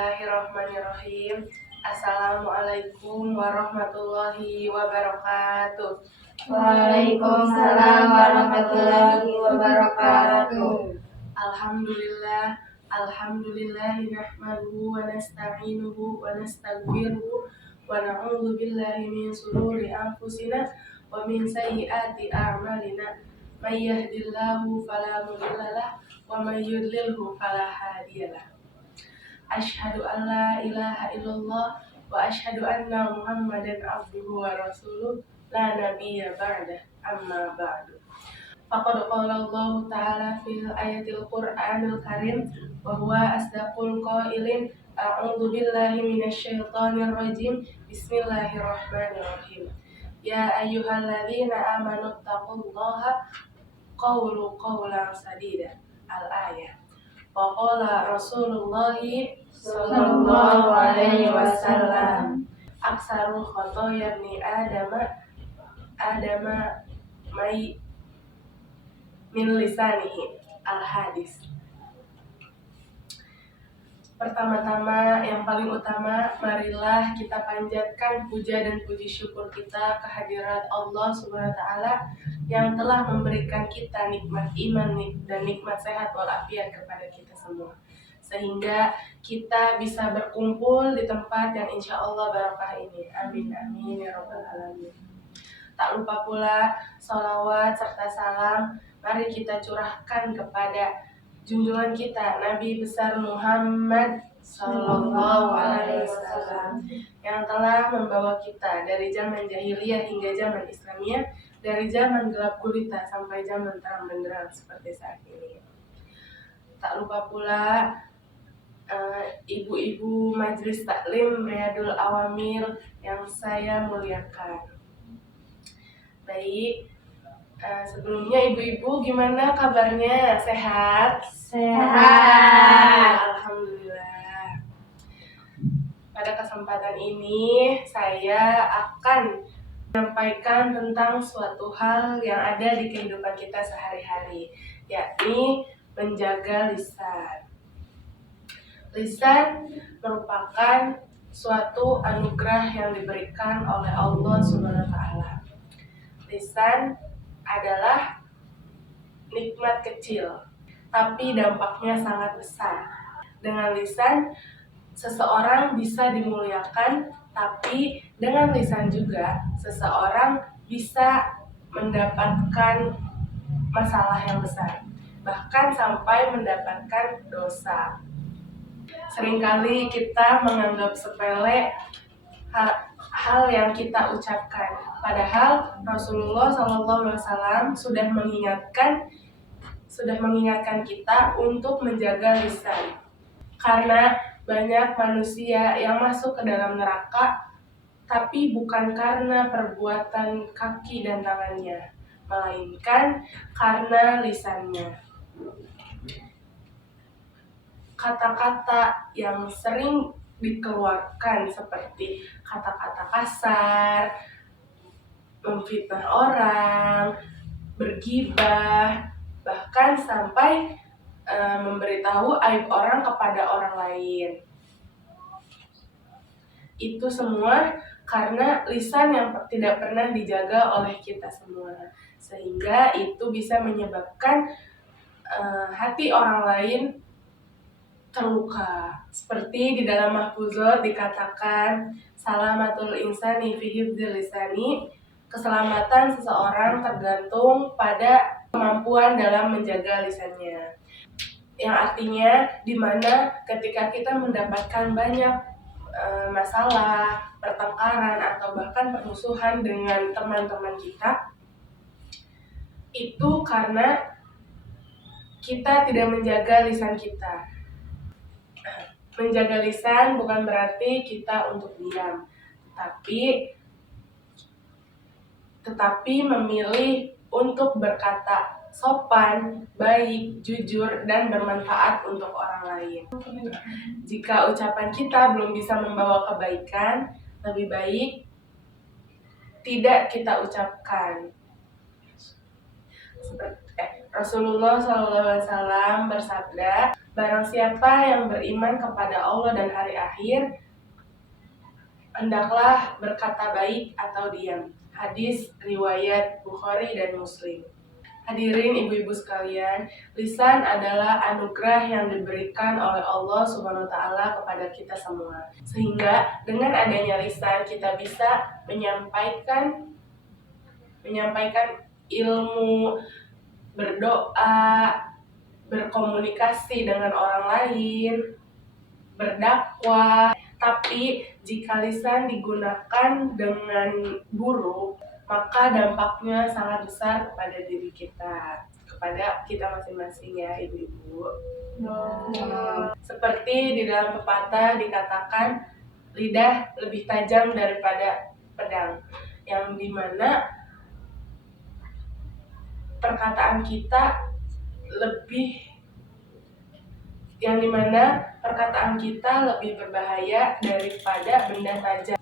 Bismillahirrahmanirrahim. Assalamualaikum warahmatullahi wabarakatuh. Waalaikumsalam warahmatullahi wabarakatuh. Alhamdulillahi nahmaduhu wa nasta'inuhu wa nastaghfiruhu wa na'udzu billahi min shururi anfusina wa min sayyiati a'malina. May yahdihillahu fala mudilla lahu wa may yudlilhu fala hadiyalah. Asyhadu an la ilaha illallah wa asyhadu anna Muhammadan abduhu wa rasuluh la nabiyya ba'dah amma ba'du. Faqad qala Allah ta'ala fil ayatil Qur'anil Karim wa huwa asdaqul qailin. A'udzu billahi minasyaitonir rajim. Bismillahirrahmanirrahim. Ya ayyuhalladzina amanu taqullaha qawlu qawlan sadida. Al-ayah. Wa qala Rasulullah sallallahu alaihi wasallam, aksarul khotoya ibni Adama may min lisanihi. Al-hadis. Pertama-tama, yang paling utama, marilah kita panjatkan puja dan puji syukur kita kehadirat Allah Subhanahu wa Ta'ala yang telah memberikan kita nikmat iman dan nikmat sehat walafiat kepada kita semua, sehingga kita bisa berkumpul di tempat yang insya Allah barokah ini. Amin amin ya rabbal alamin. Tak lupa pula sholawat serta salam mari kita curahkan kepada junjungan kita Nabi besar Muhammad sallallahu alaihi wasallam yang telah membawa kita dari zaman jahiliyah hingga zaman Islamiyah, dari zaman gelap gulita sampai zaman terang benderang seperti saat ini. Tak lupa pula ibu-ibu Majelis Taklim Riyadul Awamil yang saya muliakan. Baik, sebelumnya ibu-ibu gimana kabarnya? Sehat? Sehat. Alhamdulillah. Pada kesempatan ini saya akan menyampaikan tentang suatu hal yang ada di kehidupan kita sehari-hari, yakni menjaga lisan. Lisan merupakan suatu anugerah yang diberikan oleh Allah Subhanahu wa Ta'ala. Lisan adalah nikmat kecil, tapi dampaknya sangat besar. Dengan lisan, seseorang bisa dimuliakan, tapi dengan lisan juga seseorang bisa mendapatkan masalah yang besar, bahkan sampai mendapatkan dosa. Seringkali kita menganggap sepele hal yang kita ucapkan, padahal Rasulullah SAW sudah mengingatkan kita untuk menjaga lisan, karena banyak manusia yang masuk ke dalam neraka, tapi bukan karena perbuatan kaki dan tangannya, melainkan karena lisannya. Kata-kata yang sering dikeluarkan seperti kata-kata kasar, memfitnah orang, bergibah, bahkan sampai memberitahu aib orang kepada orang lain. Itu semua karena lisan yang tidak pernah dijaga oleh kita semua, sehingga itu bisa menyebabkan hati orang lain terluka. Seperti di dalam Mahfuzot dikatakan, salamatul insani fi hifdzil lisani, keselamatan seseorang tergantung pada kemampuan dalam menjaga lisannya. Yang artinya dimana ketika kita mendapatkan banyak masalah, pertengkaran atau bahkan permusuhan dengan teman-teman kita, itu karena kita tidak menjaga lisan kita. Menjaga lisan bukan berarti kita untuk diam, tetapi memilih untuk berkata sopan, baik, jujur, dan bermanfaat untuk orang lain. Jika ucapan kita belum bisa membawa kebaikan, lebih baik tidak kita ucapkan. Rasulullah SAW bersabda, barang siapa yang beriman kepada Allah dan hari akhir, hendaklah berkata baik atau diam. Hadis riwayat Bukhari dan Muslim. Hadirin ibu-ibu sekalian, lisan adalah anugerah yang diberikan oleh Allah Subhanahu wa taala kepada kita semua. Sehingga dengan adanya lisan kita bisa menyampaikan ilmu, berdoa, berkomunikasi dengan orang lain, berdakwah. Tapi jika lisan digunakan dengan buruk, maka dampaknya sangat besar kepada diri kita, kepada kita masing-masing ya ibu-ibu. Seperti di dalam pepatah dikatakan, lidah lebih tajam daripada pedang, yang dimana perkataan kita lebih berbahaya daripada benda tajam.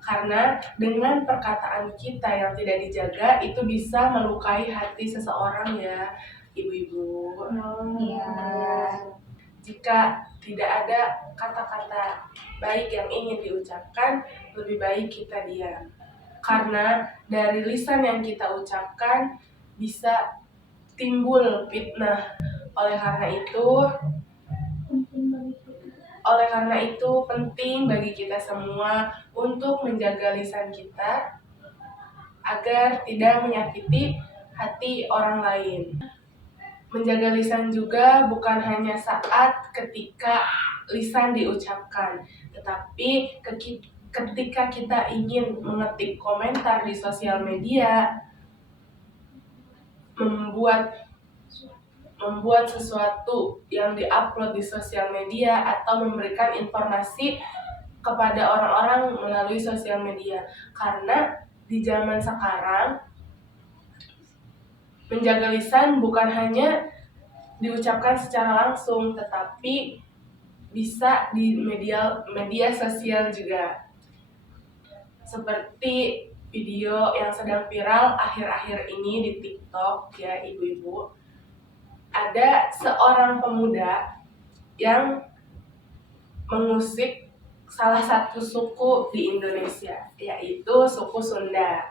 Karena dengan perkataan kita yang tidak dijaga itu bisa melukai hati seseorang ya ibu-ibu. Jika tidak ada kata-kata baik yang ingin diucapkan, lebih baik kita diam. Karena dari lisan yang kita ucapkan bisa timbul fitnah. Oleh karena itu penting bagi kita semua untuk menjaga lisan kita agar tidak menyakiti hati orang lain. Menjaga lisan juga bukan hanya saat ketika lisan diucapkan, tetapi ketika kita ingin mengetik komentar di sosial media, membuat sesuatu yang diupload di sosial media, atau memberikan informasi kepada orang-orang melalui sosial media. Karena di zaman sekarang menjaga lisan bukan hanya diucapkan secara langsung, tetapi bisa di media sosial juga. Seperti video yang sedang viral akhir-akhir ini di TikTok ya ibu-ibu. Ada seorang pemuda yang mengusik salah satu suku di Indonesia, yaitu suku Sunda.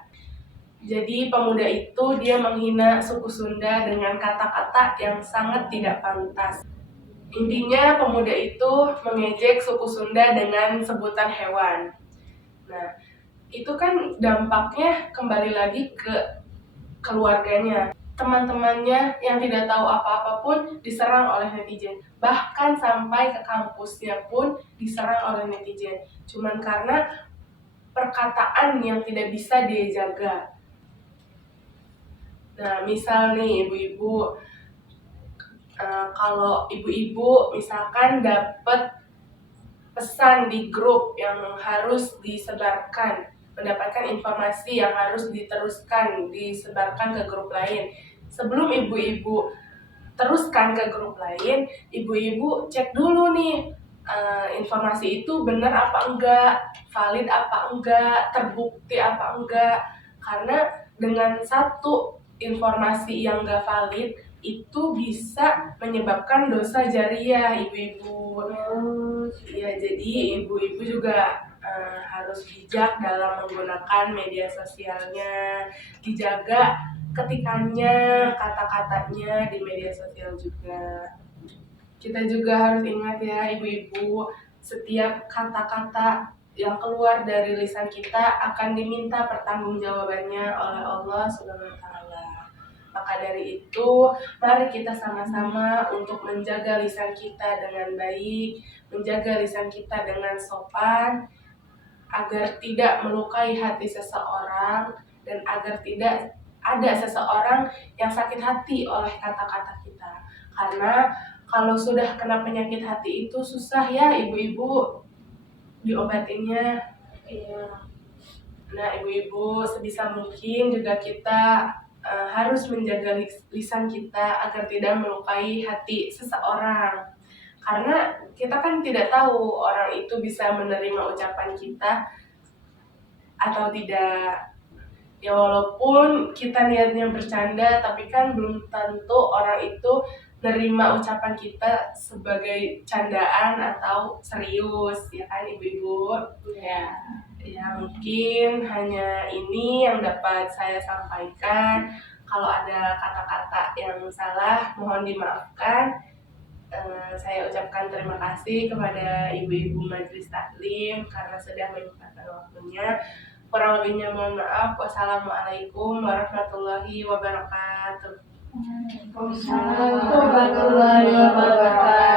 Jadi pemuda itu dia menghina suku Sunda dengan kata-kata yang sangat tidak pantas. Intinya pemuda itu mengejek suku Sunda dengan sebutan hewan. Nah, itu kan dampaknya kembali lagi ke keluarganya. Teman-temannya yang tidak tahu apa-apa pun diserang oleh netizen. Bahkan sampai ke kampusnya pun diserang oleh netizen. Cuman karena perkataan yang tidak bisa dia jaga. Nah, misal nih ibu-ibu, kalau ibu-ibu misalkan dapat pesan di grup yang harus disebarkan, mendapatkan informasi yang harus disebarkan ke grup lain. Sebelum ibu-ibu teruskan ke grup lain, ibu-ibu cek dulu nih informasi itu benar apa enggak, valid apa enggak, terbukti apa enggak. Karena dengan satu informasi yang enggak valid itu bisa menyebabkan dosa jariah ibu-ibu. Ya, jadi ibu-ibu juga harus bijak dalam menggunakan media sosialnya, dijaga ketikannya, kata-katanya di media sosial juga. Kita juga harus ingat ya ibu-ibu, setiap kata-kata yang keluar dari lisan kita akan diminta pertanggungjawabannya oleh Allah Subhanahu wa taala. Maka dari itu, mari kita sama-sama untuk menjaga lisan kita dengan baik, menjaga lisan kita dengan sopan, agar tidak melukai hati seseorang, dan agar tidak ada seseorang yang sakit hati oleh kata-kata kita. Karena kalau sudah kena penyakit hati itu susah ya ibu-ibu diobatinya. Nah ibu-ibu, sebisa mungkin juga kita harus menjaga lisan kita agar tidak melukai hati seseorang. Karena kita kan tidak tahu orang itu bisa menerima ucapan kita atau tidak. Ya walaupun kita niatnya bercanda, tapi kan belum tentu orang itu nerima ucapan kita sebagai candaan atau serius, ya kan ibu-ibu? Ya. Ya mungkin hanya ini yang dapat saya sampaikan. Kalau ada kata-kata yang salah, mohon dimaafkan. Saya ucapkan terima kasih kepada ibu-ibu majelis taklim karena sudah menyempatkan waktunya. Kurang lebihnya mohon maaf. Wassalamualaikum warahmatullahi wabarakatuh. Waalaikumsalam warahmatullahi wabarakatuh.